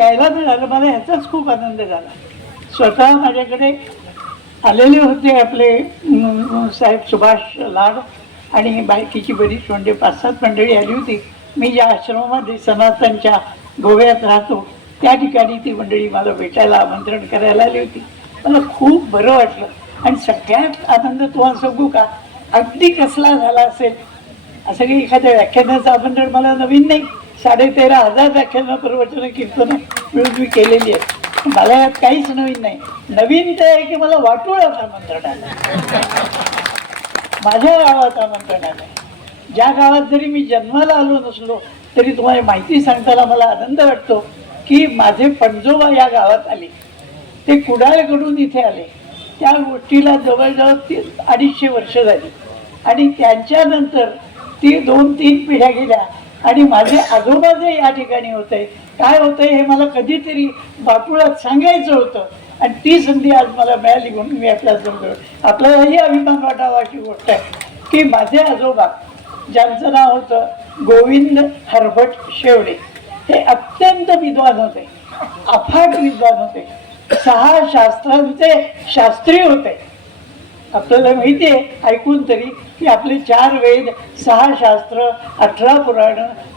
यायला मिळालं. मला ह्याचाच खूप आनंद झाला. स्वतः माझ्याकडे आलेले होते आपले साहेब सुभाष लाड आणि बायकीची बरीच म्हणजे पाच सात मंडळी आली होती. मी ज्या आश्रमामध्ये सनातनच्या गोव्यात राहतो त्या ठिकाणी ती मंडळी मला भेटायला आमंत्रण करायला आली होती. मला खूप बरं वाटलं. आणि सगळ्यात आनंद तुम्हाला सांगू का? अगदी कसला झाला असेल? असं काही एखाद्या व्याख्यानाचं आमंत्रण मला नवीन नाही. साडे तेरा हजार व्याख्यानं प्रवचनं कीर्तनं मिळून मी केलेली आहेत मला यात काहीच नवीन नाही. नवीन ते आहे की मला वाटोळ्यात आमंत्रण आलं. माझ्या गावात आमंत्रण आलं. ज्या गावात जरी मी जन्माला आलो नसलो तरी तुम्हाला माहिती सांगताना मला आनंद वाटतो की माझे पणजोबा या गावात आले. ते कुडाळकडून इथे आले. त्या गोष्टीला जवळजवळ ती अडीचशे वर्ष झाली. आणि त्यांच्यानंतर ती दोन तीन पिढ्या गेल्या. आणि माझे आजोबा जे या ठिकाणी होते. काय होतंय हे मला कधीतरी बापुळात सांगायचं होतं. आणि ती संधी आज मला मिळाली म्हणून मी आपल्यासमोर आपल्यालाही अभिमान वाटावा अशी गोष्ट आहे. की माझे आजोबा ज्यांचं नाव होतं गोविंद हरभट शेवडे हे अत्यंत विद्वान होते. अफाट विद्वान होते. सहा शास्त्रांचे शास्त्री होते. आपल्याला माहिती आहे ऐकून तरी की आपले चार वेद सहा शास्त्र अठरा पुराण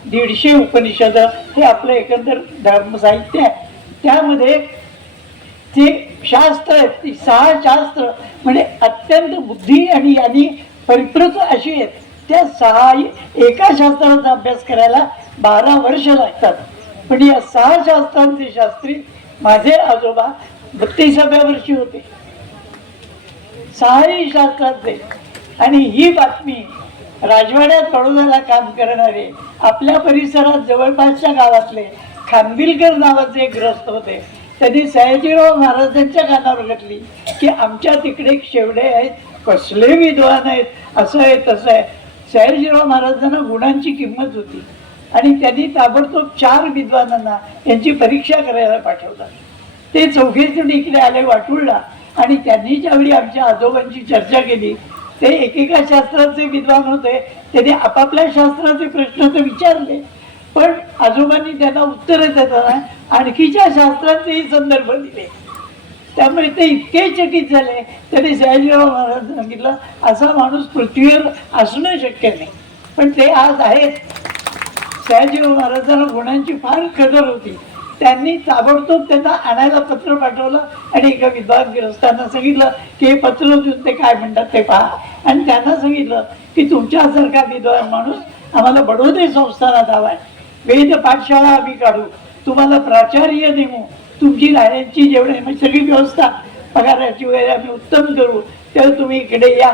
दीडशे उपनिषद हे आपलं एकंदर धर्मसाहित्य आहे. त्यामध्ये ते शास्त्र आहेत ती सहा शास्त्र म्हणजे अत्यंत बुद्धी आणि यांनी परिपृत अशी आहेत. त्या सहा एका शास्त्राचा अभ्यास करायला बारा वर्ष लागतात. पण या सहा शास्त्रांचे शास्त्री माझे आजोबा बत्तीसाव्या वर्षी होते. सहाही शास्त्रातले आणि ही बातमी राजवाड्यात बडोद्याला काम करणारे आपल्या परिसरात जवळपासच्या गावातले खानविलकर नावाचे एक ग्रस्त होते. त्यांनी सयाजीराव महाराजांच्या कानावर घातली की आमच्या तिकडे शेवडे आहेत कसले विद्वान आहेत असं आहे तसं आहे. सयाजीराव महाराजांना गुणांची किंमत होती. आणि त्यांनी ताबडतोब चार विद्वानांना यांची परीक्षा करायला पाठवलं. ते चौघे जण इकडे आले वाटुळला. आणि त्यांनी ज्यावेळी आमच्या आजोबांची चर्चा केली ते एकेका शास्त्राचे विद्वान होते. त्यांनी आपापल्या शास्त्राचे प्रश्न तर विचारले पण आजोबांनी त्यांना उत्तरं देताना आणखीच्या शास्त्रांचेही संदर्भ दिले. त्यामुळे ते इतके चकित झाले त्यांनी सयाजीराव महाराज सांगितलं असा माणूस पृथ्वीवर असणं शक्य नाही. पण ते आज आहेत. सयाजीराव महाराजांना गुणांची फार कदर होती. त्यांनी ताबडतोब त्यांना आणायला पत्र पाठवलं आणि एका विद्वान ग्रस्तांना सांगितलं की हे पत्र देऊन ते काय म्हणतात ते पहा. आणि त्यांना सांगितलं की तुमच्यासारखा विद्वान माणूस आम्हाला बडोदे संस्थानात हवा आहे वेद पाठशाळा आम्ही काढू. तुम्हाला प्राचार्य नेमू तुमची राहण्याची जेवढी म्हणजे सगळी व्यवस्था पगाराची वगैरे आम्ही उत्तम करू. तेव्हा तुम्ही इकडे या.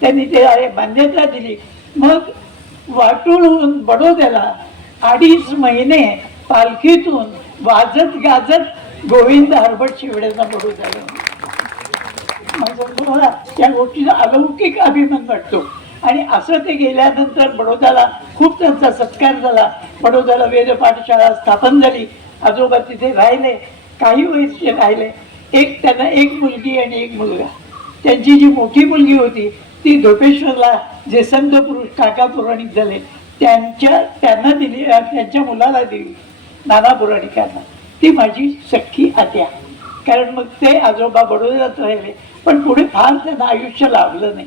त्यांनी ते मान्यता दिली. मग वाटून बडोद्याला अडीच महिने पालखीतून वाजत गाजत गोविंद हरबट शिवड्यांना बडोद्याला माझं म्हणजे तुम्हाला या गोष्टीचा अलौकिक अभिमान वाटतो. आणि असं ते गेल्यानंतर बडोद्याला खूप त्यांचा सत्कार झाला. बडोद्याला वेद पाठशाळा स्थापन झाली. आजोबा तिथे राहिले. काही वर्ष राहिले. एक त्यांना एक मुलगी आणि एक मुलगा. त्यांची जी मोठी मुलगी होती ती धोपेश्वरला जे संत पुरुष काका पौराणिक झाले त्यांच्या त्यांना दिली त्यांच्या मुलाला दिली. नाना पुराणिकांना ती माझी सख्खी आत्या. कारण मग ते आजोबा बडोद्यात राहिले. पण पुढे फार त्यांना आयुष्य लाभलं नाही.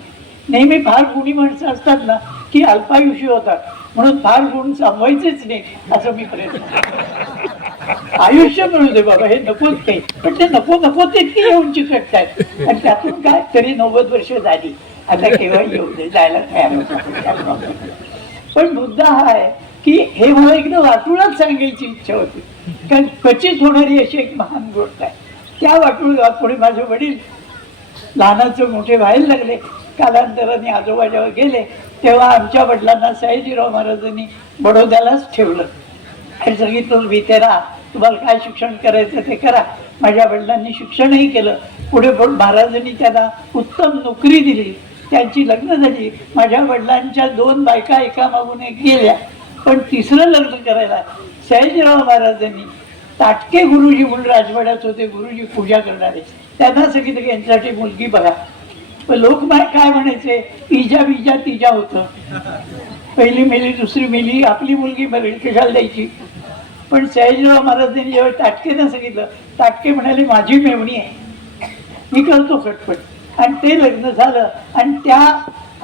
नेहमी फार गुणी माणसं असतात ना की अल्पायुषी होतात. म्हणून फार गुण सांभायचेच नाही असं मी प्रयत्न करतो. आयुष्य मिळू दे बाबा हे नकोच काही. पण ते नको नको ते येऊन चिकटतात आणि त्यातून काय? तरी नव्वद वर्ष झाली. आता केव्हा येऊ दे जायला तयार होतो पण मुद्दा हा आहे की हे मला एकदा वाटूळच सांगायची इच्छा होती. कारण क्वचित होणारी अशी एक महान गोष्ट आहे. त्या वाटूळ पुढे माझे वडील लहानाचं मोठे व्हायला लागले. कालांतराने आजोबा जेव्हा गेले. तेव्हा आमच्या वडिलांना सयाजीराव महाराजांनी बडोद्यालाच ठेवलं. आणि सांगितलं भीते राहा. तुम्हाला काय शिक्षण करायचं ते करा. माझ्या वडिलांनी शिक्षणही केलं. पुढे पण महाराजांनी त्यांना उत्तम नोकरी दिली. त्यांची लग्न झाली. माझ्या वडिलांच्या दोन बायका एकामागून एक गेल्या. पण तिसरं लग्न करायला सयाजीराव महाराजांनी ताटके गुरुजी म्हणून राजवाड्यात होते गुरुजी पूजा करणारे. त्यांना सांगितलं की यांच्यासाठी मुलगी बघा. पण लोक काय म्हणायचे? इजा बिजा तिजा होतं. पहिली मेली दुसरी मेली आपली मुलगी मरेल कशाला द्यायची? पण सयाजीराव महाराजांनी जेव्हा ताटकेनं सांगितलं ताटके म्हणाले माझी मेवणी आहे. मी करतो फटफट आणि ते लग्न झालं. आणि त्या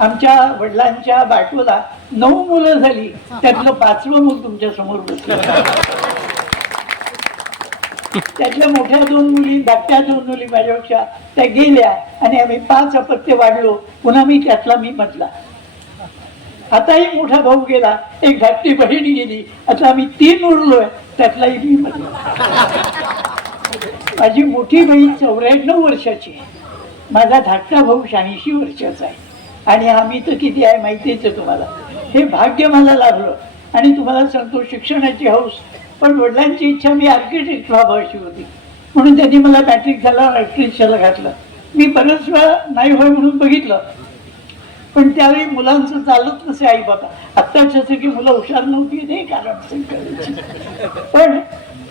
आमच्या वडिलांच्या बाटूला नऊ मुलं झाली. त्यातलं पाचवं मूल तुमच्यासमोर बसलं. त्यातल्या मोठ्या दोन मुली धाकट्या दोन मुली माझ्यापेक्षा त्या गेल्या आणि आम्ही पाच अपत्य वाढलो. पुन्हा मी त्यातला मी म्हटला. आताही मोठा भाऊ गेला. एक धाकटी बहीण गेली. आता आम्ही तीन उरलोय. त्यातलाही मी म्हटलं. माझी मोठी बहीण चौऱ्याण्णव वर्षाची माझा धाकटा भाऊ शहाऐंशी वर्षाचा आहे. आणि आम्ही तर किती आहे माहितीच आहे तुम्हाला. हे भाग्य मला लाभलं. आणि तुम्हाला सांगतो शिक्षणाची हौस. पण वडिलांची इच्छा मी आर्किटेक्ट व्हावं अशी होती. म्हणून त्यांनी मला मॅट्रिक झाला आर्किटेक्चरला घातलं. मी बरेच वेळा नाही होय म्हणून बघितलं. पण त्यावेळी मुलांचं चालत नसे आई बाबा. आत्ताच्या की मुलं हुशार नव्हती नाही कारण पण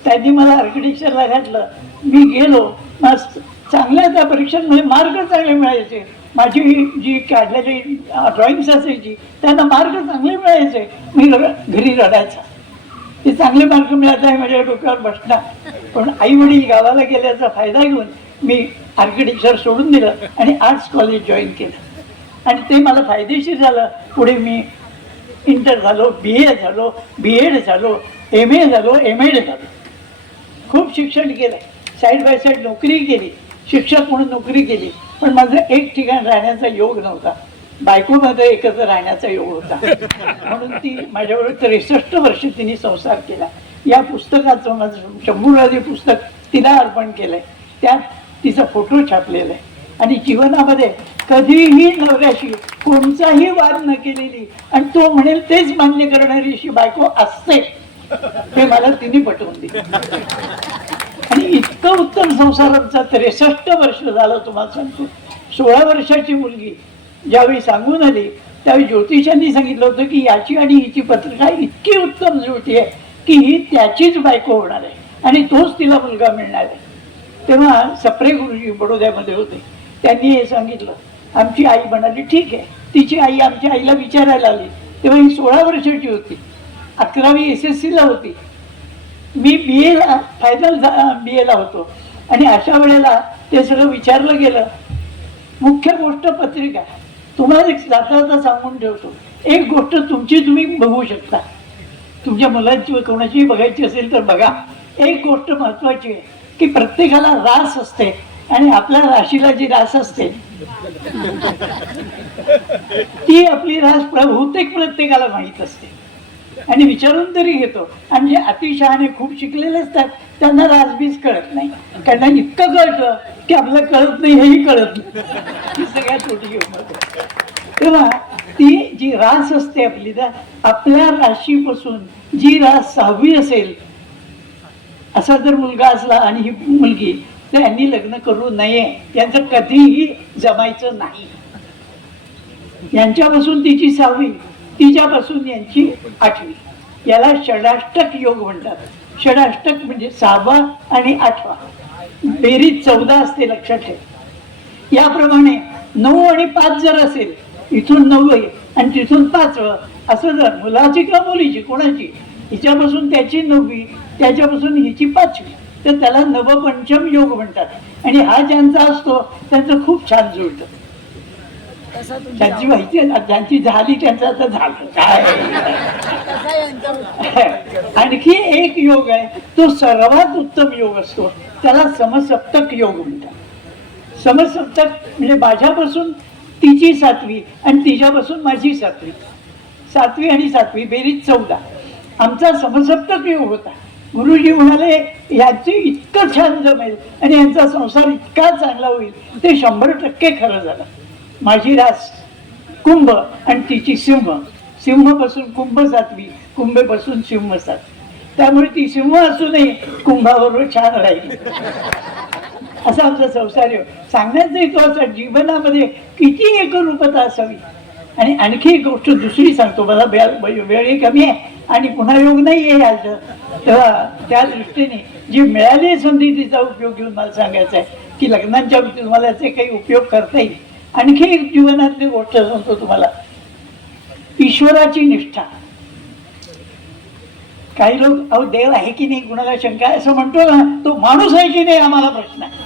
त्यांनी मला आर्किटेक्चरला घातलं. मी गेलो मस्त चांगल्या त्या परीक्षांमध्ये म्हणजे मार्क चांगले मिळायचे. माझी जी काढलेली ड्रॉइंग्स असायची त्यांना मार्क चांगले मिळायचे. मी र- घरी रडायचा. ते चांगले मार्क मिळत आहे माझ्या डोक्यावर बसणार पण आई वडील गावाला गेल्याचा फायदा घेऊन मी आर्किटेक्चर सोडून दिलं आणि आर्ट्स कॉलेज जॉईन केलं. आणि ते मला फायदेशीर झालं. पुढे मी इंटर झालो बी ए झालो बी एड झालो एम ए झालो एम एड झालो. खूप शिक्षण केलं. साईड बाय साईड नोकरी केली. शिक्षक म्हणून नोकरी केली. पण माझं एक ठिकाण राहण्याचा योग नव्हता. बायकोमध्ये एकत्र राहण्याचा योग होता. म्हणून ती माझ्याबरोबर त्रेसष्ट वर्ष तिने संसार केला. या पुस्तकाचं माझं शंभूराजे पुस्तक तिला अर्पण केलंय. त्यात तिचा फोटो छापलेला आहे. आणि जीवनामध्ये कधीही नवऱ्याशी कोणताही वाद न केलेली आणि तो म्हणेल तेच मान्य करणारी अशी बायको असते हे मला तिने पटवून दिली. इतकं उत्तम संसार त्रेसष्ट वर्ष झालं तुम्हाला सांगतो. सोळा वर्षाची मुलगी ज्यावेळी सांगून आली त्यावेळी ज्योतिषांनी सांगितलं होतं की याची आणि हिची पत्रिका इतकी उत्तम जुळती आहे की ही त्याचीच बायको होणार आहे आणि तोच तिला मुलगा मिळणार आहे. तेव्हा सप्रे गुरुजी बडोद्यामध्ये होते. त्यांनी हे सांगितलं आमची आई म्हणाली ठीक आहे तिची आई आमच्या आईला विचारायला आली. तेव्हा ही सोळा वर्षाची होती. अकरावी एस एस सीला होती. मी बी एला फायनल बी एला होतो. आणि अशा वेळेला ते सगळं विचारलं गेलं. मुख्य गोष्ट पत्रिका. तुम्हाला एक जाता जाता सांगून ठेवतो. एक गोष्ट तुमची तुम्ही बघू शकता. तुमच्या मुलांची व बघायची असेल तर बघा. एक गोष्ट महत्वाची आहे की प्रत्येकाला रास असते आणि आपल्या राशीला जी रास असते ती आपली रास प्र- बहुतेक प्रत्येकाला माहीत असते. आणि विचारून तरी घेतो. आणि जे अतिशहाणे खूप शिकलेले असतात त्यांना राजबीज कळत नाही. कारण इतकं कळतं की आपलं कळत नाही हेही कळत नाही. सगळ्या सगळ्यात मोठी तेव्हा ती जी रास असते आपली ना आपल्या राशीपासून जी रास सहावी असेल असा जर मुलगा असला आणि ही मुलगी तर यांनी लग्न करू नये. यांचं कधीही जमायचं नाही. यांच्यापासून तिची सहावी तिच्यापासून यांची आठवी. याला षडाष्टक योग म्हणतात. षडाष्टक म्हणजे सहावा आणि आठवा. बेरीज चौदा असते लक्षात ठेव. याप्रमाणे नऊ आणि पाच जर असेल इथून नऊ आहे आणि तिथून पाचवं असं जर मुलाची किंवा मुलीची कोणाची हिच्यापासून त्याची नववी त्याच्यापासून हिची पाचवी तर त्याला नवपंचम योग म्हणतात. आणि हा ज्यांचा असतो त्यांचं खूप छान जुळतं. त्यांची माहिती आहे ना, ज्यांची झाली त्यांचं आता झालं. काय. आणखी एक योग आहे तो सर्वात उत्तम योग असतो. त्याला समसप्तक योग म्हणतात. समसप्तक म्हणजे माझ्यापासून तिची सातवी आणि तिच्यापासून माझी सातवी. सातवी आणि सातवी बेरीज चौदा. आमचा समसप्तक योग होता. गुरुजी म्हणाले यांचे इतकं छान जमेल आणि यांचा संसार इतका चांगला होईल ते शंभर टक्के खरं झालं. माझी रास कुंभ आणि तिची सिंह. सिंहपासून कुंभ सातवी कुंभेपासून सिंह सात. त्यामुळे ती सिंह असूनही कुंभाबरोबर छान राहील. असा आमचा संसार आहे. सांगण्याचा हेतू असा जीवनामध्ये किती एकरूपता असावी? आणि आणखी एक गोष्ट दुसरी सांगतो. मला वेळ वेळही कमी आहे आणि पुन्हा योग नाही आहे याचं तेव्हा त्या दृष्टीने जी मिळाली संधी तिचा उपयोग घेऊन मला सांगायचा आहे. की लग्नांच्या बाबतीत तुम्हाला याचे काही उपयोग करता येईल. आणखी एक जीवनातली गोष्ट सांगतो तुम्हाला. ईश्वराची निष्ठा. काही लोक अहो देव आहे की नाही कुणाला शंका असं म्हणतो ना तो माणूस आहे की नाही आम्हाला प्रश्न आहे.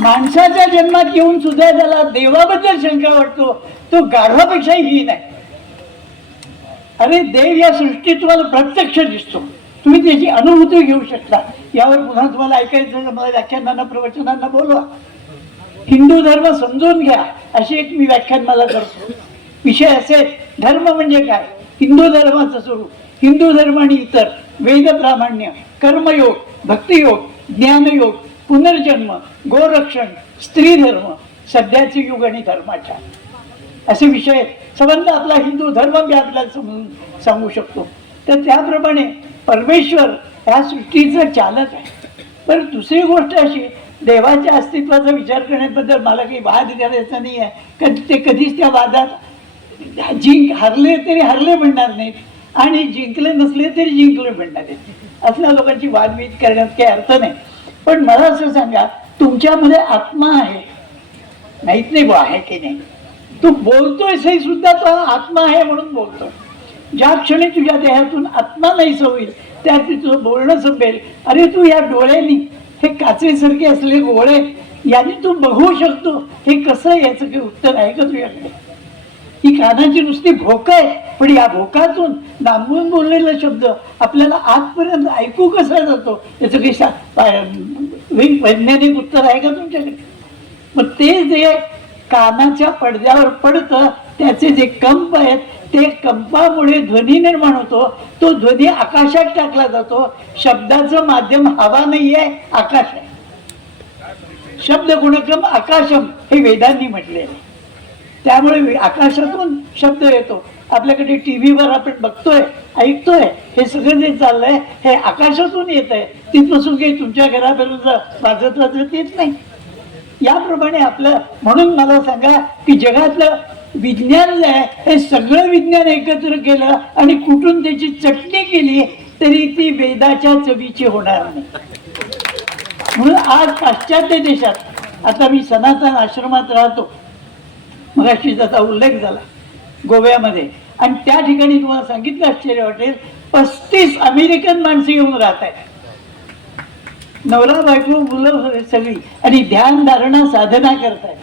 माणसाच्या जन्मात येऊन सुद्धा त्याला देवाबद्दल शंका वाटतो तो गाढवापेक्षाही नाही अरे देव या सृष्टीत तुम्हाला प्रत्यक्ष दिसतो. तुम्ही त्याची अनुभूती घेऊ शकता. यावर पुन्हा तुम्हाला ऐकायचं मला व्याख्यानांना प्रवचनांना बोलवा. हिंदू धर्म समजून घ्या. अशी एक मी व्याख्यान मला करतो. विषय असे धर्म म्हणजे काय? हिंदू धर्माचं स्वरूप. हिंदू धर्म आणि इतर वेद प्रामाण्य कर्मयोग भक्तियोग ज्ञानयोग पुनर्जन्म गोरक्षण स्त्री धर्म सध्याचे युग आणि धर्माच्या. असे विषय संबंध आपला हिंदू धर्म मी आपल्याला समजून सांगू शकतो. तर त्याप्रमाणे परमेश्वर ह्या सृष्टीचं चालक आहे. पण दुसरी गोष्ट अशी देवाच्या अस्तित्वाचा विचार करण्याबद्दल मला काही वाद करायचा नाही आहे. कारण ते कधीच त्या वादात जिंक हरले तरी हरले म्हणणार नाहीत. आणि जिंकले नसले तरी जिंकले म्हणणार आहेत असल्या लोकांची वादवीद करण्यात काही अर्थ नाही. पण मला असं सांगा तुमच्यामध्ये आत्मा आहे. माहीत नाही बा आहे की नाही? तू बोलतोय हे सुद्धा तो आत्मा आहे म्हणून बोलतोय. ज्या क्षणी तुझ्या देहातून आत्मा नाही होईल त्या तुझं बोलणं संपेल. अरे तू या डोळ्यांनी हे काचेसारखे असले गोळे याने तू बघू शकतो. हे कसं याचं काही उत्तर आहे का तुझ्याकडे? ही कानाची नुसती भोक आहे पण या भोकातून नांबून बोललेला शब्द आपल्याला आजपर्यंत ऐकू कसा जातो? याचं काही शा- वैज्ञानिक उत्तर आहे का तुमच्याकडे? मग ते जे कानाच्या पडद्यावर पडतं त्याचे जे कंप आहेत ते कंपामुळे ध्वनी निर्माण होतो तो ध्वनी आकाशात टाकला जातो. शब्दाचं माध्यम हवा नाही आहे आकाश आहे. शब्द गुणक्रम आकाशम हे वेदांनी म्हटले. त्यामुळे आकाशातून शब्द येतो. आपल्याकडे टी व्हीवर आपण बघतोय ऐकतोय हे सगळं जे चाललंय हे आकाशातून येत आहे तिथपासून काही तुमच्या घरापर्यंत वाजत वाजत येत नाही. याप्रमाणे आपलं म्हणून मला सांगा की जगातलं विज्ञान जे आहे हे सगळं विज्ञान एकत्र केलं आणि कुठून त्याची चटणी केली तरी ती वेदाच्या चवीची होणार नाही. म्हणून आज पाश्चात्य देशात आता मी सनातन आश्रमात राहतो. मग त्याचा उल्लेख झाला गोव्यामध्ये. आणि त्या ठिकाणी तुम्हाला सांगितलं आश्चर्य वाटेल पस्तीस अमेरिकन माणसं येऊन राहत आहेत नवरा बायको मुलं सगळी. आणि ध्यान धारणा साधना करतायत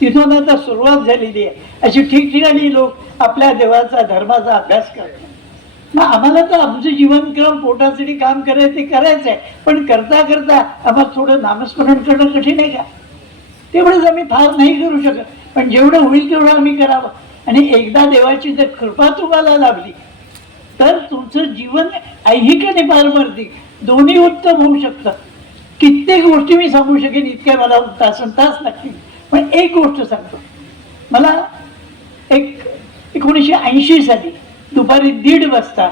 तिथून आता सुरुवात झालेली आहे. अशी ठिकठिकाणी लोक आपल्या देवाचा धर्माचा अभ्यास करतात. मग आम्हाला तर आमचं जीवनक्रम पोटासाठी काम करायचं ते करायचं आहे. पण करता करता आम्हाला थोडं नामस्मरण करणं कठीण आहे का? तेवढंच आम्ही फार नाही करू शकत. पण जेवढं होईल तेवढं आम्ही करावं. आणि एकदा देवाची जर कृपा तुम्हाला लाभली तर तुमचं जीवन ऐहिक आणि पारमार्थिक दोन्ही उत्तम होऊ शकतं कित्येक गोष्टी मी सांगू शकेन इतक्या मला तासन तास लागतील. पण एक गोष्ट सांगतो. मला एक एकोणीसशे ऐंशी साली दुपारी दीड वाजता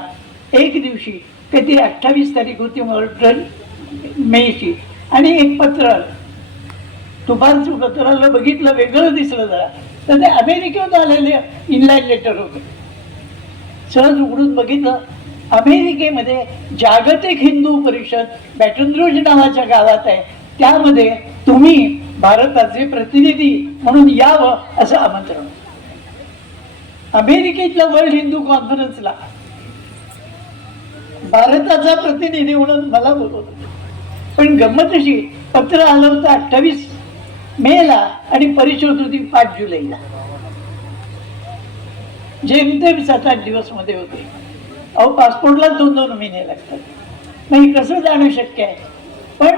एक दिवशी कधी अठ्ठावीस तारीख होती मला मेची आणि एक पत्र आलं. दुपारचं पत्र बघितलं वेगळं दिसलं जरा. तर ते अमेरिकेहून आलेले इनलाईन लेटर होते. सहज उघडून बघितलं अमेरिकेमध्ये जागतिक हिंदू परिषद बॅटनरोज नावाच्या गावात आहे. त्यामध्ये तुम्ही भारताचे प्रतिनिधी म्हणून यावं असं आमंत्रण. अमेरिकेतल्या वर्ल्ड हिंदू कॉन्फरन्सला भारताचा प्रतिनिधी म्हणून मला बोलवत पण गंमत अशी पत्र आलं होतं अठ्ठावीस मेला आणि परिषद होती पाच जुलैला. जेमतेम सात आठ दिवसमध्ये होते. अहो पासपोर्टलाच दोन दोन महिने लागतात. नाही कसं जाणं शक्य आहे? पण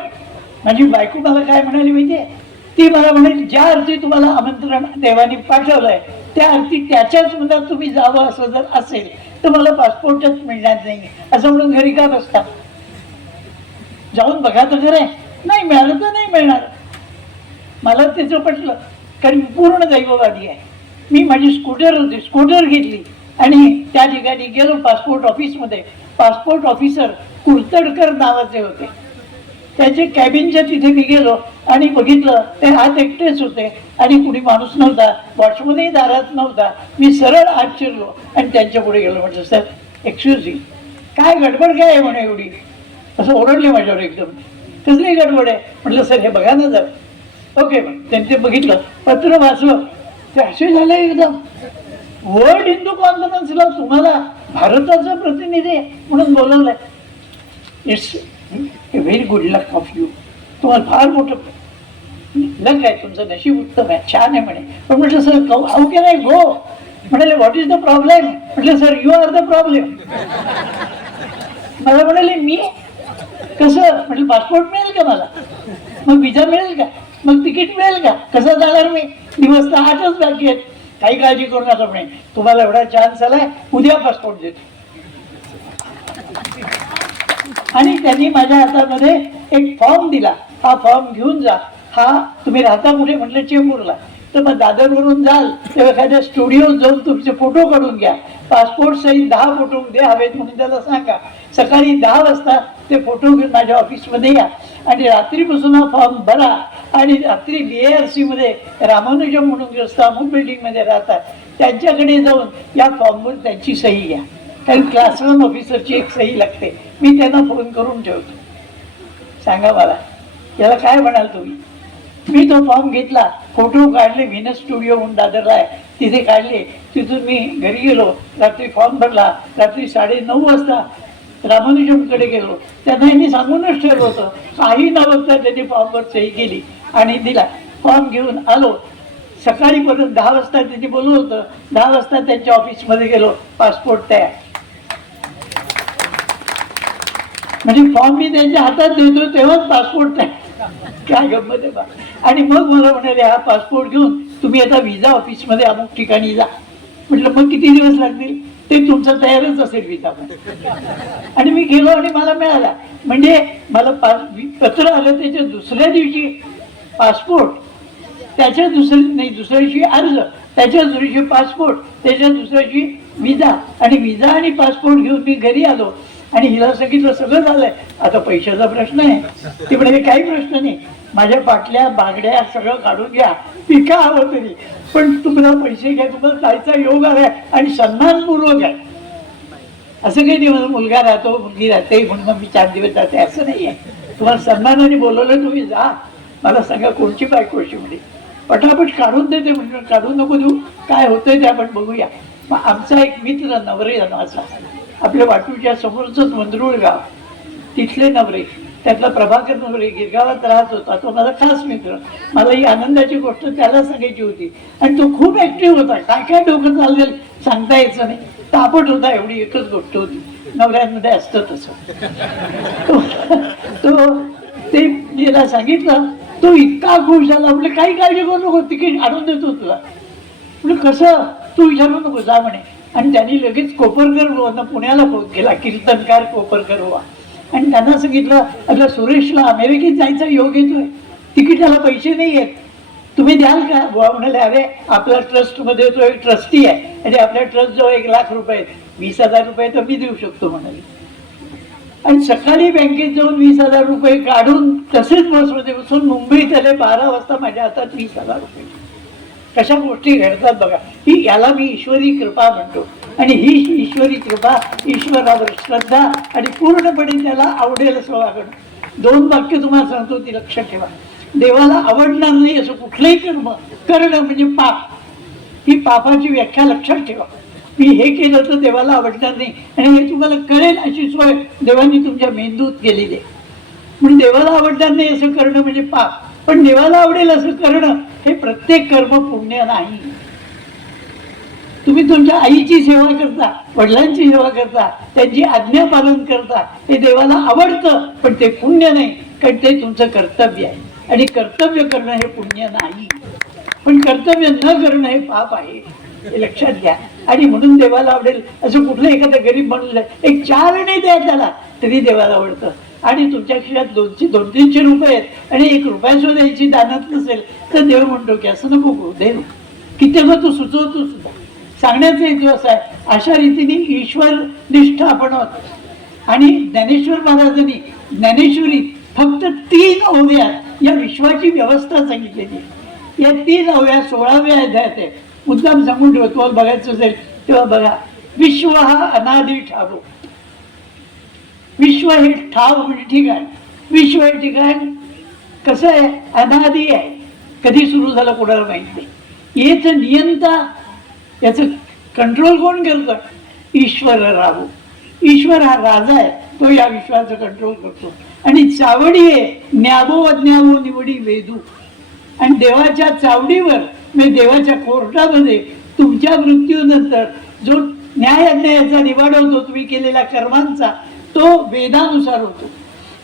माझी बायको मला काय म्हणाली माहिती आहे ती मला म्हणाली ज्या अर्थी तुम्हाला आमंत्रण देवाने पाठवलंय त्या अर्थी त्याच्याच मनात तुम्ही जावं असं जर असेल तर मला पासपोर्टच मिळणार नाही. असं म्हणून घरी का बसता? जाऊन बघा तर खरं नाही मिळालं तर नाही मिळणार. मला त्याचं पटलं कारण पूर्ण दैववादी आहे. मी माझी स्कूटर होती. स्कूटर घेतली. आणि त्या ठिकाणी गेलो पासपोर्ट ऑफिसमध्ये पासपोर्ट ऑफिसर कुर्तडकर नावाचे होते. त्याचे कॅबिनच्या तिथे मी गेलो आणि बघितलं ते हात एकटेच होते आणि कुणी माणूस नव्हता वॉचमनही दारात नव्हता. मी सरळ आत शिरलो आणि त्यांच्या पुढे गेलो. म्हटलं सर एक्सक्यूज मी काय गडबड काय आहे म्हणे एवढी? असं ओरडले माझ्यावर एकदम. कसली गडबड आहे? म्हटलं सर हे बघा ना जर. ओके मग त्यांनी ते बघितलं. पत्र वाचलं. ते असे झालं एकदम. वर्ल्ड हिंदू कॉन्फरन्सला तुम्हाला भारताचा प्रतिनिधी आहे म्हणून बोलवलंय. It's very good luck of you तुम्हाला फार मोठं लक आहे तुमचं नशीब उत्तम आहे छान आहे म्हणे. पण म्हटलं sir how can I go. म्हणाले व्हॉट इज द प्रॉब्लेम म्हटलं sir you are the problem मला म्हणाले मी? कसं? म्हटलं पासपोर्ट मिळेल का मला? मग विजा मिळेल का? मग तिकीट मिळेल का? कसं जाणार मी? दिवस तर आठच बाकी आहेत. काही काळजी करू नका म्हणे तुम्हाला एवढा चान्स आलाय उद्या पासपोर्ट देतो. आणि त्यांनी माझ्या हातामध्ये एक फॉर्म दिला. हा फॉर्म घेऊन जा. हा तुम्ही राहता कुठे म्हटलं चेंबूरला तर मग दादरवरून जाल तेव्हा एखाद्या स्टुडिओत जाऊन तुमचे फोटो काढून घ्या. पासपोर्ट सहित दहा फोटो उद्या हवेत म्हणून त्याला सांगा. सकाळी दहा वाजता ते फोटो घेऊन माझ्या ऑफिसमध्ये या. आणि रात्रीपासून हा फॉर्म भरा. आणि रात्री बी ए आर सीमध्ये रामानुजम म्हणून ग्रस्त अमुक बिल्डिंगमध्ये राहतात त्यांच्याकडे जाऊन या फॉर्मवर त्यांची सही घ्या. कारण क्लासरूम ऑफिसरची एक सही लागते. मी त्यांना फोन करून ठेवतो. सांगा मला याला काय म्हणाल तुम्ही? मी तो फॉर्म घेतला फोटो काढले व्हिनस स्टुडिओ म्हणून दादरला आहे. तिथे काढले तिथून मी घरी गेलो. रात्री फॉर्म भरला रात्री साडे नऊ वाजता रामानुजमकडे गेलो. त्यांना यांनी सांगूनच ठेवलं होतं. काही न त्यांनी फॉर्मवर सही केली आणि दिला. फॉर्म घेऊन आलो. सकाळी परत दहा वाजता त्यांनी बोलवलं होतं. दहा वाजता त्यांच्या ऑफिसमध्ये गेलो. पासपोर्ट तयार. म्हणजे फॉर्म मी त्यांच्या हातात देतो तेव्हाच पासपोर्ट तयार. काय गंमत आहे बा. आणि मग मला म्हणाले हा पासपोर्ट घेऊन तुम्ही आता व्हिजा ऑफिसमध्ये अमुक ठिकाणी जा. म्हटलं मग किती दिवस लागतील? ते तुमचं तयारच असेल विजा आणि मी गेलो आणि मला मिळाला. म्हणजे मला पास पत्र आलं त्याच्या दुसऱ्या दिवशी पासपोर्ट. त्याच्या दुसऱ्या नाही दुसऱ्या दिवशी अर्ज. त्याच्या दिवशी पासपोर्ट. त्याच्या दुसऱ्या दिवशी विजा. आणि विजा आणि पासपोर्ट घेऊन मी घरी आलो. आणि हिला सांगितलं सगळं झालंय. आता पैशाचा प्रश्न आहे. ते म्हणजे काही प्रश्न नाही. माझ्या बाटल्या बागड्या सगळं काढून घ्या. मी का हवं तरी. पण तुम्हाला पैसे घ्या तुम्हाला जायचा योग आहे आणि सन्मानपूर्वक आहे असं काही नाही मुलगा राहतो मुलगी राहते म्हणून मग मी चार दिवस जाते असं नाही आहे तुम्हाला सन्मानाने बोलवलं तुम्ही जा. मला सांगा कोणची बायको अशी म्हणजे पटापट काढून देते म्हणजे काढून नको देऊ. काय होतंय ते आपण बघूया. मग आमचा एक मित्र नवरे नावाचा आपल्या वाटूच्या समोरचंच मंदरुळ गाव तिथले नवरे. त्यातला प्रभाकर नवरे गिरगावात राहत होता तो माझा खास मित्र. मला ही आनंदाची गोष्ट त्याला सांगायची होती. आणि तो खूप ऍक्टिव्ह होता. काय काय डोकं चाललेलं सांगता यायचं नाही. तापट होता एवढी एकच गोष्ट होती. नवऱ्यांमध्ये असतं तसं. तो- ते गेला सांगितलं तो इतका खुश झाला. म्हणजे काही काळजी करू नको तिकीट आणून देतो तुला. म्हणजे कसं? तू विचारू नको जा म्हणे. आणि त्यांनी लगेच कोपरकर पुण्याला फोन केला कीर्तनकार कोपरकर व्हा. आणि त्यांना सांगितलं आपल्या सुरेशला अमेरिकेत जायचा योग येतोय. तिकिटाला पैसे नाही आहेत तुम्ही द्याल का? बुवा म्हणाले अरे आपल्या ट्रस्टमध्ये तो एक ट्रस्टी आहे. म्हणजे आपल्या ट्रस्ट जवळ एक लाख रुपये वीस हजार रुपये तर मी देऊ शकतो म्हणाले. आणि सकाळी बँकेत जाऊन वीस हजार रुपये काढून तसेच बसमध्ये बसून मुंबईत आले. बारा वाजता माझ्या हातात वीस हजार रुपये. कशा गोष्टी घडतात बघा. ही याला मी ईश्वरी कृपा म्हणतो. आणि ही ईश्वरी कृपा ईश्वरावर श्रद्धा आणि पूर्णपणे त्याला आवडेल असं वागणं. दोन वाक्य तुम्हाला सांगतो ती लक्षात ठेवा. देवाला आवडणार नाही असं कुठलंही कर्म करणं म्हणजे पाप. ही पापाची व्याख्या लक्षात ठेवा. मी हे केलं तर देवाला आवडणार नाही. आणि हे तुम्हाला कळेल अशी सोय देवानी तुमच्या मेंदूत केलेली आहे. म्हणून देवाला आवडणार नाही असं करणं म्हणजे पाप. पण देवाला आवडेल असं करणं हे प्रत्येक कर्म पुण्य नाही. तुम्ही तुमच्या आईची सेवा करता वडिलांची सेवा करता त्यांची आज्ञा पालन करता हे देवाला आवडतं पण ते पुण्य नाही कारण ते तुमचं कर्तव्य आहे. आणि कर्तव्य करणं हे पुण्य नाही. पण कर्तव्य न करणं हे पाप आहे हे लक्षात घ्या. आणि म्हणून देवाला आवडेल असं कुठलं एखादं गरीब म्हणलं एक चार नाही द्या त्याला तरी देवाला आवडतं. आणि तुमच्या खिशात दोनशे दोन तीनशे रुपये आहेत आणि एक रुपया सुद्धा याची दानात नसेल तर देव म्हणतो की असं नको दे देव किती मग तू सुचवतो सुद्धा सांगण्याचा हेतू आहे अशा रीतीने ईश्वर निष्ठ आपण आहोत आणि ज्ञानेश्वर महाराजांनी ज्ञानेश्वरी फक्त तीन ओव्यात या विश्वाची व्यवस्था सांगितलेली या तीन ओव्या सोळाव्या अध्यायात आहे. मुद्दाम सांगून ठेवा तुम्हाला बघायचं असेल तेव्हा बघा विश्व हा अनादी ठावो. विश्व हे ठाव म्हणजे ठिकाण. विश्व हे ठिकाण कसं आहे? अनादी आहे. कधी सुरू झालं कोणाला माहीत नाही. येच नियंता याचं कंट्रोल कोण करतं ईश्वर राहू. ईश्वर हा राजा आहे तो या विश्वाचं कंट्रोल करतो. आणि चावडी आहे न्यावो अज्ञावो निवडी वेदू. आणि देवाच्या चावडीवर म्हणजे देवाच्या कोर्टामध्ये तुमच्या मृत्यूनंतर जो न्याय अन्यायाचा निवाड होतो तुम्ही केलेल्या कर्मांचा तो वेदानुसार होतो.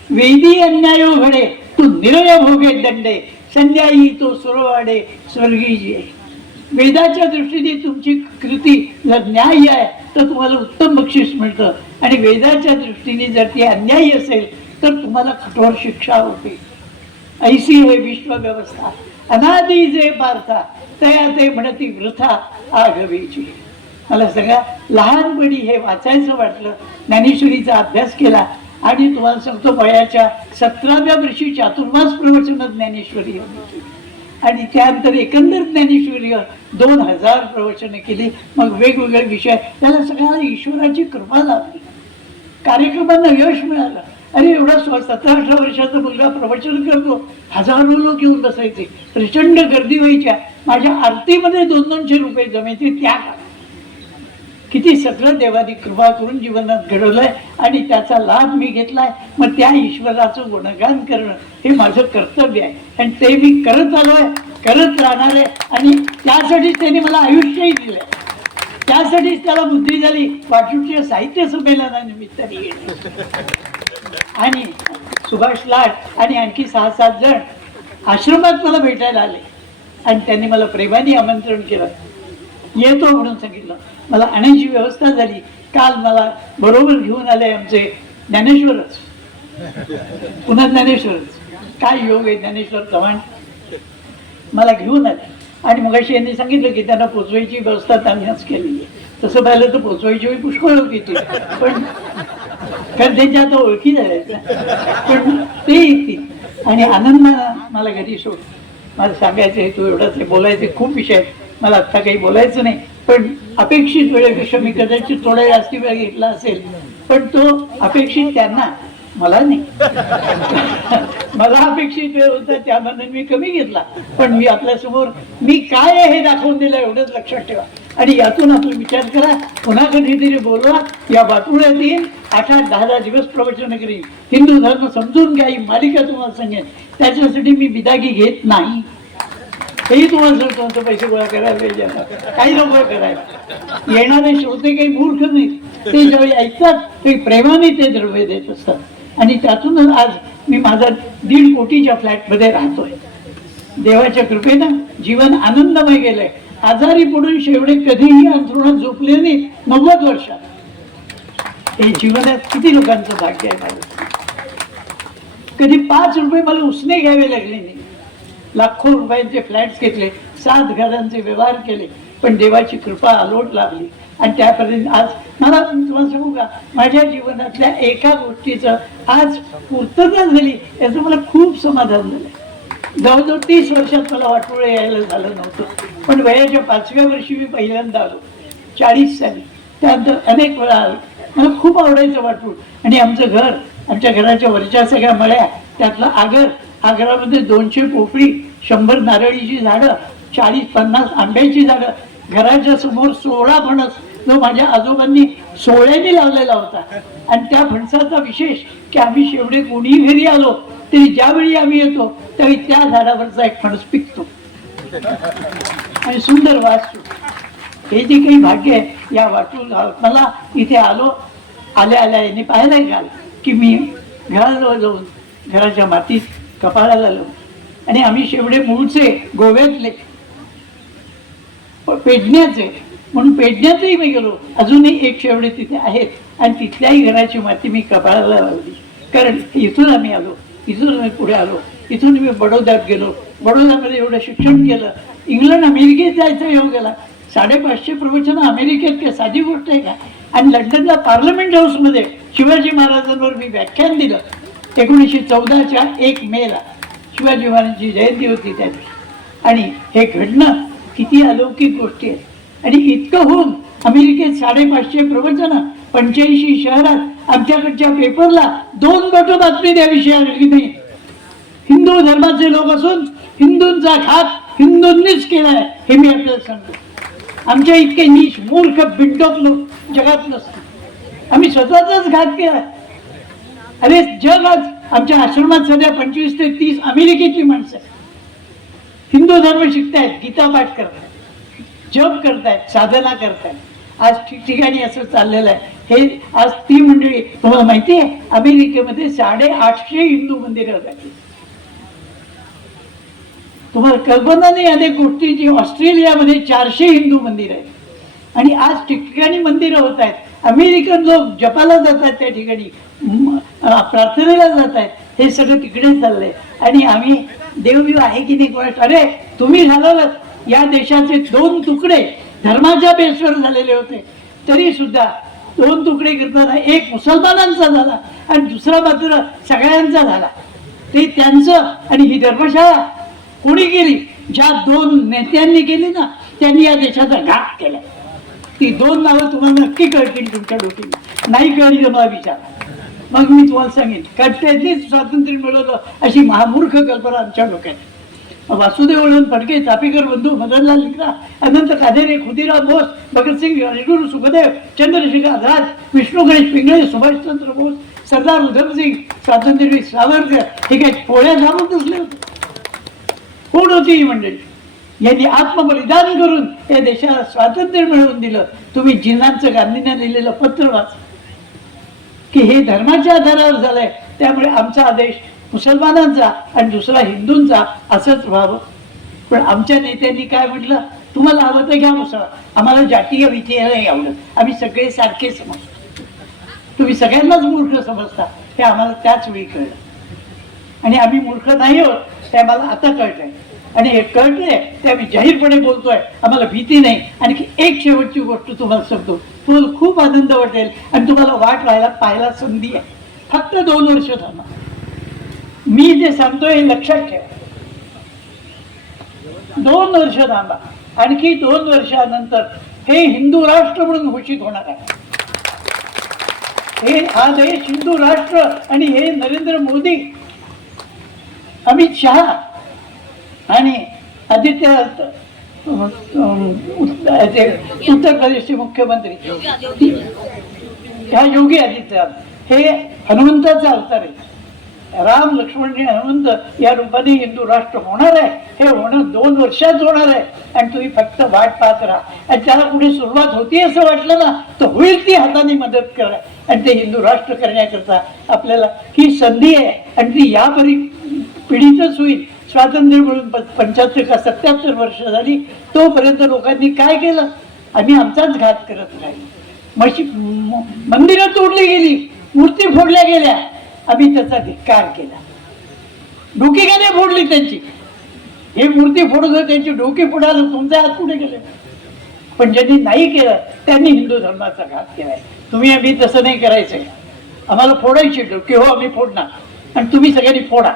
वेदी अन्यायो घडे तू निरय भोगे दंडे संध्याई तो सुरवाडे स्वर्गीजी. आहे वेदाच्या दृष्टीने तुमची कृती जर न्याय्य आहे तर तुम्हाला उत्तम बक्षीस मिळतं. आणि वेदाच्या दृष्टीने जर ती अन्यायी असेल तर तुम्हाला कठोर शिक्षा होते. ऐसी हे विश्व व्यवस्था अनादी जे पार्था तया ते म्हणती वृथा आगवीची. मला सगळ्या लहानपणी हे वाचायचं वाटलं ज्ञानेश्वरीचा अभ्यास केला आणि तुम्हाला सांगतो वयाच्या सतराव्या वर्षी चातुर्मास प्रवचन ज्ञानेश्वरी होती. आणि त्यानंतर एकंदर ज्ञानेश्वरी दोन हजार प्रवचनं केली. मग वेगवेगळे विषय. त्याला सगळ्या ईश्वराची कृपा लाभली कार्यक्रमांना यश मिळालं. अरे एवढा स्व सतरा अठरा वर्षाचा मुलगा प्रवचन करतो. हजारो लोक येऊन बसायचे. प्रचंड गर्दी व्हायच्या. माझ्या आरतीमध्ये दोन दोनशे रुपये जमायचे त्या काळात. किती सगळं देवानी कृपा करून जीवनात घडवलंय आणि त्याचा लाभ मी घेतलाय. मग त्या ईश्वराचं गुणगान करणं हे माझं कर्तव्य आहे. आणि ते मी करत आलोय करत राहणार आहे. आणि त्यासाठीच त्यांनी मला आयुष्यही दिलंय. त्यासाठीच त्याला बुद्धी झाली. वाटुष्य साहित्य संमेलनानिमित्ताने आणि सुभाष लाट आणि आणखी सहा सात जण आश्रमात मला भेटायला आले. आणि त्यांनी मला प्रेमाने आमंत्रण केलं. येतो म्हणून सांगितलं. मला आणायची व्यवस्था झाली. काल मला बरोबर घेऊन आले आमचे ज्ञानेश्वरच. पुन्हा ज्ञानेश्वरच. काय योग आहे ज्ञानेश्वर चव्हाण? मला घेऊन आले. आणि मगाशी यांनी सांगितलं की त्यांना पोचवायची व्यवस्था त्यांनीच केलेली आहे. तसं पाहिलं तर पोचवायची वेळी पुष्कळ होती ती. पण कारण त्यांच्या आता ओळखी झाल्या पण ते येतील आणि आनंदानं मला घरी सोड. मला सांगायचं आहे तू एवढंच आहे बोलायचे खूप विषय आहेत मला आत्ता काही बोलायचं नाही. पण अपेक्षित वेळेपेक्षा मी कदाचित थोडा जास्ती वेळ घेतला असेल पण तो अपेक्षित त्यांना मला नाही. मला अपेक्षित वेळ होता त्यामध्ये मी कमी घेतला. पण मी आपल्यासमोर मी काय आहे हे दाखवून दिलं एवढंच लक्षात ठेवा. आणि यातून आपण विचार करा पुन्हा कधीतरी बोलवा या बातुळ्यात येईल. आठ आठ दहा दहा दिवस प्रवचन करीन. हिंदू धर्म समजून घ्या ही मालिका तुम्हाला सांगेन. त्याच्यासाठी मी बिदागी घेत नाही. तेही तुम्हाला सांगतो पैसे गोळा करायला पाहिजे काही नको करायला. येणारे श्रोते काही मूर्ख नाही. ते ज्यावेळी ऐकतात ते प्रेमाने ते द्रव्य देत असतात. आणि त्यातूनच आज मी माझा दीड कोटीच्या फ्लॅटमध्ये राहतोय. देवाच्या कृपेनं जीवन आनंदमय गेलंय. आजारी पडून शेवडे कधीही अंथरुणात झोपले नाही नव्वद वर्षात. हे जीवनात किती लोकांचं भाग्य आहे माझं कधी पाच रुपये मला उसने घ्यावे लागले नाही. लाखो रुपयांचे फ्लॅट्स घेतले सात घरांचे व्यवहार केले पण देवाची कृपा अलोट लागली. आणि त्यापर्यंत आज मला तुम्हाला सांगू का माझ्या जीवनातल्या एका गोष्टीचं आज पूर्तता झाली याचं मला खूप समाधान झालं. जवळजवळ तीस वर्षात मला वाटोळे यायला झालं नव्हतं. पण वयाच्या पाचव्या वर्षी मी पहिल्यांदा आलो. चाळीस साली. त्यानंतर अनेक वेळा आलो. मला खूप आवडायचं वाटूळ. आणि आमचं घर आमच्या घराच्या वरच्या सगळ्या मळ्या त्यातलं आगर आग्रामध्ये दोनशे पोपळी शंभर नारळीची झाडं चाळीस पन्नास आंब्याची झाडं. घराच्या समोर सोळा फणस जो माझ्या आजोबांनी सोळ्याने लावलेला होता. आणि त्या फणसाचा विशेष की आम्ही शेवटे कोणीही घरी आलो तरी ज्यावेळी आम्ही येतो त्यावेळी त्या झाडावरचा एक फणस पिकतो. आणि सुंदर वास हे जे काही भाग्य आहे या वाटून मला इथे आलो आल्या आल्या यांनी पाहायला घाल की मी घराजवळ जाऊन घराच्या मातीत कपाळाला आलो आणि आम्ही शेवडे मूळचे गोव्यातले पेडण्याचे म्हणून पेडण्यातही मी गेलो. अजूनही एक शेवडे तिथे आहेत. आणि तिथल्याही घराची माती मी कपाळाला लावली. कारण इथून आम्ही आलो. इथून आम्ही पुढे आलो. इथून मी बडोद्यात गेलो. बडोद्यामध्ये एवढं शिक्षण केलं. इंग्लंड अमेरिकेत जायचा योग गेला. साडेपाचशे प्रवचन अमेरिकेत काय साधी गोष्ट आहे का? आणि लंडनला पार्लमेंट हाऊसमध्ये शिवाजी महाराजांवर मी व्याख्यान दिलं. एकोणीसशे चौदाच्या एक मेला शिवाजी महाराजांची जयंती होती त्या दिवशी. आणि हे घडणं किती अलौकिक गोष्टी आहेत. आणि इतकं होऊन अमेरिकेत साडेपाचशे प्रवचनं पंच्याऐंशी शहरात आमच्याकडच्या पेपरला दोन बोट बातमी त्याविषयी आलेली नाही. हिंदू धर्माचे लोक असून हिंदूंचा घात हिंदूंनीच केलाय हे मी आपल्याला सांगतो. आमच्या इतके नीच मूर्ख बिंडोक लोक जगात नसतात. आम्ही स्वतःचाच घात केला अरे जग आज आमच्या आश्रमात सध्या पंचवीस ते तीस अमेरिकेची माणसं आहेत. हिंदू धर्म शिकतायत गीता पाठ करतायत जप करतायत साधना करतायत. आज ठिकठिकाणी असं चाललेलं आहे. हे आज ती मंडळी तुम्हाला माहिती आहे अमेरिकेमध्ये साडेआठशे हिंदू मंदिरं झाली तुम्हाला कल्पना नाही अनेक गोष्टीची ऑस्ट्रेलियामध्ये चारशे हिंदू मंदिर आहेत. आणि आज ठिकठिकाणी मंदिरं होत आहेत. अमेरिकन लोक जपाला जातात त्या ठिकाणी. प्रार्थनेला जात आहेत हे सगळं तिकडे चाललंय. आणि आम्ही देवदेव आहे की नाही कोणास अरे तुम्ही घालवलं या देशाचे दोन तुकडे धर्माच्या बेसवर झालेले होते. तरी सुद्धा दोन तुकडे करताना एक मुसलमानांचा झाला आणि दुसरा मात्र सगळ्यांचा झाला. ते त्यांचं आणि ही धर्मशाळा कोणी केली? ज्या दोन नेत्यांनी केली ना त्यांनी या देशाचा घात केला. ती दोन नावं तुम्हाला नक्की कळतील तुमच्या डोक्याला नाही कळली तर मला विचारा. मग मी तुम्हाला सांगेन कारण त्यांनीच स्वातंत्र्य मिळवलं अशी महामूर्ख कल्पना आमच्या डोक्यात. वासुदेव वळवंत फडके चापेकर बंधू मदनलाल लिखरा अनंत कादेरे खुदिराम बोस भगतसिंग राजगुरू सुखदेव चंद्रशेखर आझाद विष्णू गणेश पिंगळे सुभाषचंद्र बोस सरदार उधमसिंग स्वातंत्र्यवीर सावरकर हे काही पोळ्या झाडून दिसले होते. कोण होती ही मंडळी? यांनी आत्मबलिदान करून या देशाला स्वातंत्र्य मिळवून दिलं. तुम्ही जिल्ह्यांचं गांधींना लिहिलेलं पत्र वाच. की हे धर्माच्या आधारावर झालंय. त्यामुळे आमचा आदेश मुसलमानांचा आणि दुसरा हिंदूंचा असंच व्हावं. पण आमच्या नेत्यांनी काय म्हटलं? तुम्हाला हवं तर घ्या मुसळ. आम्हाला जातीय वितीय नाही आवडत. आम्ही सगळे सारखे समजतो. तुम्ही सगळ्यांनाच मूर्ख समजता. हे आम्हाला त्याच वेळी कळलं. आणि आम्ही मूर्ख नाही आहोत ते आम्हाला आता कळतंय. आणि हे कळतंय ते आम्ही जाहीरपणे बोलतोय. आम्हाला भीती नाही. आणखी एक शेवटची गोष्ट तुम्हाला सांगतो. तुम्हाला खूप आनंद वाटेल. आणि तुम्हाला वाट राहायला पाहायला संधी आहे. फक्त दोन वर्ष थांबा मी जे सांगतोय हे लक्षात ठेवा. दोन वर्ष थांबा. आणखी दोन वर्षानंतर हे हिंदू राष्ट्र म्हणून घोषित होणार आहे. हे हा देश हिंदू राष्ट्र आणि हे नरेंद्र मोदी अमित शहा आणि आदित्य ते उत्तर प्रदेशचे मुख्यमंत्री. ह्या योगी आदित्यनाथ. हे हनुमंताचा अवतार आहे. राम लक्ष्मण आणि हनुमंत या रूपाने हिंदू राष्ट्र होणार आहे. हे होणं दोन वर्षात होणार आहे. आणि तुम्ही फक्त वाट पाहत राहा. आणि त्याला कुठे सुरुवात होती असं वाटलं ना तर होईल ती हाताने मदत करा. आणि ते हिंदू राष्ट्र करण्याकरता आपल्याला ही संधी आहे. आणि ती या परी पिढीतच होईल. स्वातंत्र्य मिळून पंच्याहत्तर का सत्याहत्तर वर्ष झाली तोपर्यंत लोकांनी काय केलं? आम्ही आमचाच घात करत राहिलो. मशी मंदिरं तोडली गेली मूर्ती फोडल्या गेल्या आम्ही त्याचा धिक्कार केला. डोकी का नाही फोडली त्यांची? हे मूर्ती फोडत होते त्यांची डोकी फोडायला तुमचे हात कुठे गेले? पण ज्यांनी नाही केलं त्यांनी हिंदू धर्माचा घात केलाय. तुम्ही आम्ही तसं नाही करायचंय आम्हाला फोडायची डोकी हो आम्ही फोडणार. आणि तुम्ही सगळ्यांनी फोडा.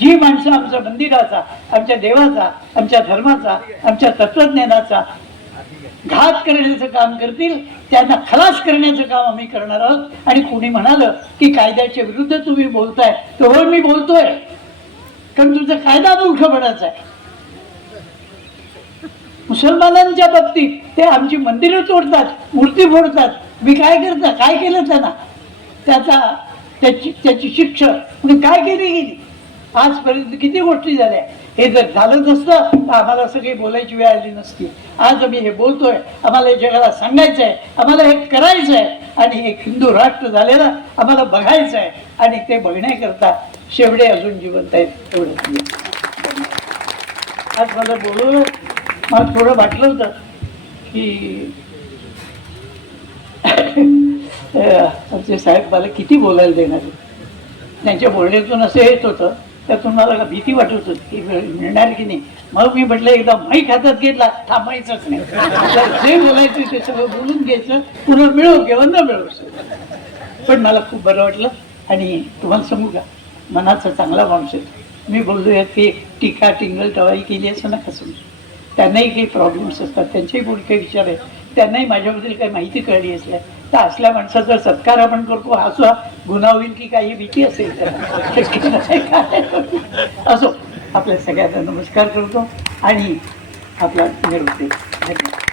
जी माणसं आमच्या मंदिराचा आमच्या देवाचा आमच्या धर्माचा आमच्या तत्वज्ञानाचा घात करण्याचं काम करतील त्यांना खलास करण्याचं काम आम्ही करणार आहोत. आणि कोणी म्हणालं की कायद्याच्या विरुद्ध तुम्ही बोलताय तर हो मी बोलतोय. कारण तुमचा कायदा मूर्खपणाचा आहे. मुसलमानांच्या बाबतीत ते आमची मंदिरं तोडतात मूर्ती फोडतात. मी काय करता? काय केलं त्यांना? त्याचा त्याची त्याची शिक्षा. म्हणून काय केली गेली? आजपर्यंत किती गोष्टी झाल्या? हे जर झालं नसतं तर आम्हाला असं काही बोलायची वेळ आली नसती. आज आम्ही हे बोलतोय आम्हाला हे जगाला सांगायचं आहे आम्हाला हे करायचं आहे आणि एक हिंदू राष्ट्र झालेलं आम्हाला बघायचं आहे आणि ते बघण्याकरता शेवडे अजून जिवंत आहेत एवढं. आज मला बोलवलं मला थोडं वाटलं होतं की आमचे साहेब मला किती बोलायला देणार त्यांच्या बोलण्यातून असं येत होतं त्यातून मला भीती वाटत होती मिळणार की नाही. मग मी म्हटलं एकदा माईक हातात घेतला थांबायचंच नाही. जे बोलायचं ते सगळं बोलून घ्यायचं पुन्हा मिळव किंवा न मिळव. पण मला खूप बरं वाटलं. आणि तुम्हाला सांगू का मनाचा चांगला माणूस आहे. मी बोललो ते की टीका टिंगल टवाई केली असं नका समजू. त्यांनाही काही प्रॉब्लेम्स असतात त्यांचेही पुढे काही विचार आहेत. त्यांनाही माझ्याबद्दल काही माहिती कळली असल्या तर असल्या माणसाचा सत्कार आपण करतो हा सुद्धा गुन्हा होईल की काही भीती असेल असो आपल्या सगळ्यांना नमस्कार करतो आणि आपला निरोप धन्यवाद.